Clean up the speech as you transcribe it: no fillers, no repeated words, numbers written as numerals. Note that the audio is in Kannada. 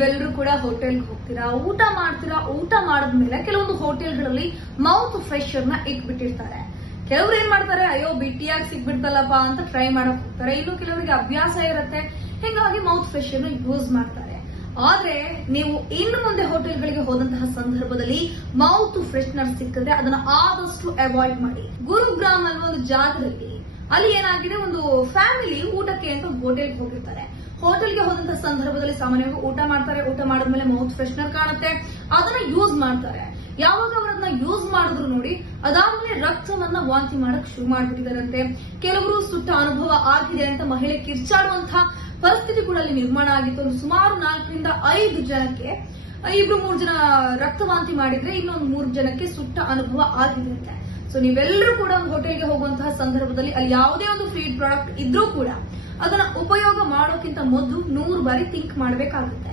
ನೀವೆಲ್ಲರೂ ಕೂಡ ಹೋಟೆಲ್ಗೆ ಹೋಗ್ತೀರಾ, ಊಟ ಮಾಡ್ತೀರಾ. ಊಟ ಮಾಡಿದ್ಮೇಲೆ ಕೆಲವೊಂದು ಹೋಟೆಲ್ಗಳಲ್ಲಿ ಮೌತ್ ಫ್ರೆಶರ್ ನ ಇಟ್ಬಿಟ್ಟಿರ್ತಾರೆ. ಕೆಲವ್ರು ಏನ್ ಮಾಡ್ತಾರೆ, ಅಯ್ಯೋ ಬಿಟ್ಟಿಯಾಗಿ ಸಿಗ್ಬಿಡ್ತಲ್ಲಪ್ಪ ಅಂತ ಟ್ರೈ ಮಾಡಕ್ ಹೋಗ್ತಾರೆ. ಇನ್ನು ಕೆಲವರಿಗೆ ಅಭ್ಯಾಸ ಇರುತ್ತೆ, ಹಿಂಗಾಗಿ ಮೌತ್ ಫ್ರೆಶರ್ ನ ಯೂಸ್ ಮಾಡ್ತಾರೆ. ಆದ್ರೆ ನೀವು ಇನ್ನು ಮುಂದೆ ಹೋಟೆಲ್ಗಳಿಗೆ ಹೋದಂತಹ ಸಂದರ್ಭದಲ್ಲಿ ಮೌತ್ ಫ್ರೆಶ್ನರ್ ಸಿಕ್ಕಿದ್ರೆ ಅದನ್ನ ಆದಷ್ಟು ಅವಾಯ್ಡ್ ಮಾಡಿ. ಗುರುಗ್ರಾಮ್ ಅನ್ನೋ ಒಂದು ಜಾಗದಲ್ಲಿ ಅಲ್ಲಿ ಏನಾಗಿದೆ, ಒಂದು ಫ್ಯಾಮಿಲಿ ಊಟಕ್ಕೆ ಅಂತ ಒಂದು ಹೋಟೆಲ್ಗೆ ಹೋಗಿರ್ತಾರೆ. ಹೋಟೆಲ್ಗೆ ಹೋದಂತಹ ಸಂದರ್ಭದಲ್ಲಿ ಸಾಮಾನ್ಯವಾಗಿ ಊಟ ಮಾಡ್ತಾರೆ. ಊಟ ಮಾಡಿದ್ಮೇಲೆ ಮೌತ್ ಫ್ರೆಶ್ನರ್ ಕಾಣುತ್ತೆ, ಅದನ್ನ ಯೂಸ್ ಮಾಡ್ತಾರೆ. ಯಾವಾಗ ಅವರನ್ನ ಯೂಸ್ ಮಾಡಿದ್ರು ನೋಡಿ, ಅದಾದ್ಮೇಲೆ ರಕ್ತವನ್ನ ವಾಂತಿ ಮಾಡಕ್ ಶುರು ಮಾಡ್ಬಿಟ್ಟಿದಾರಂತೆ. ಕೆಲವರು ಸುಟ್ಟ ಅನುಭವ ಆಗಿದೆ ಅಂತ ಮಹಿಳೆ ಕಿರ್ಚಾಡುವಂತಹ ಪರಿಸ್ಥಿತಿ ಕೂಡ ಅಲ್ಲಿ ನಿರ್ಮಾಣ ಆಗಿತ್ತು. ಒಂದು ಸುಮಾರು 4 ರಿಂದ 5 ಜನಕ್ಕೆ 2-3 ಜನ ರಕ್ತವಾಂತಿ ಮಾಡಿದ್ರೆ ಇನ್ನೊಂದು 3 ಜನಕ್ಕೆ ಸುಟ್ಟ ಅನುಭವ ಆಗಿದೆ ಅಂತೆ. ಸೊ ನೀವೆಲ್ಲರೂ ಕೂಡ ಒಂದು ಹೋಟೆಲ್ಗೆ ಹೋಗುವಂತಹ ಸಂದರ್ಭದಲ್ಲಿ ಅಲ್ಲಿ ಯಾವುದೇ ಒಂದು ಫೀಡ್ ಪ್ರಾಡಕ್ಟ್ ಇದ್ರೂ ಕೂಡ ಅದನ್ನ ಉಪಯೋಗ ಮಾಡೋಕ್ಕಿಂತ ಮೊದಲು 100 ಬಾರಿ ಥಿಂಕ್ ಮಾಡಬೇಕಾಗುತ್ತೆ.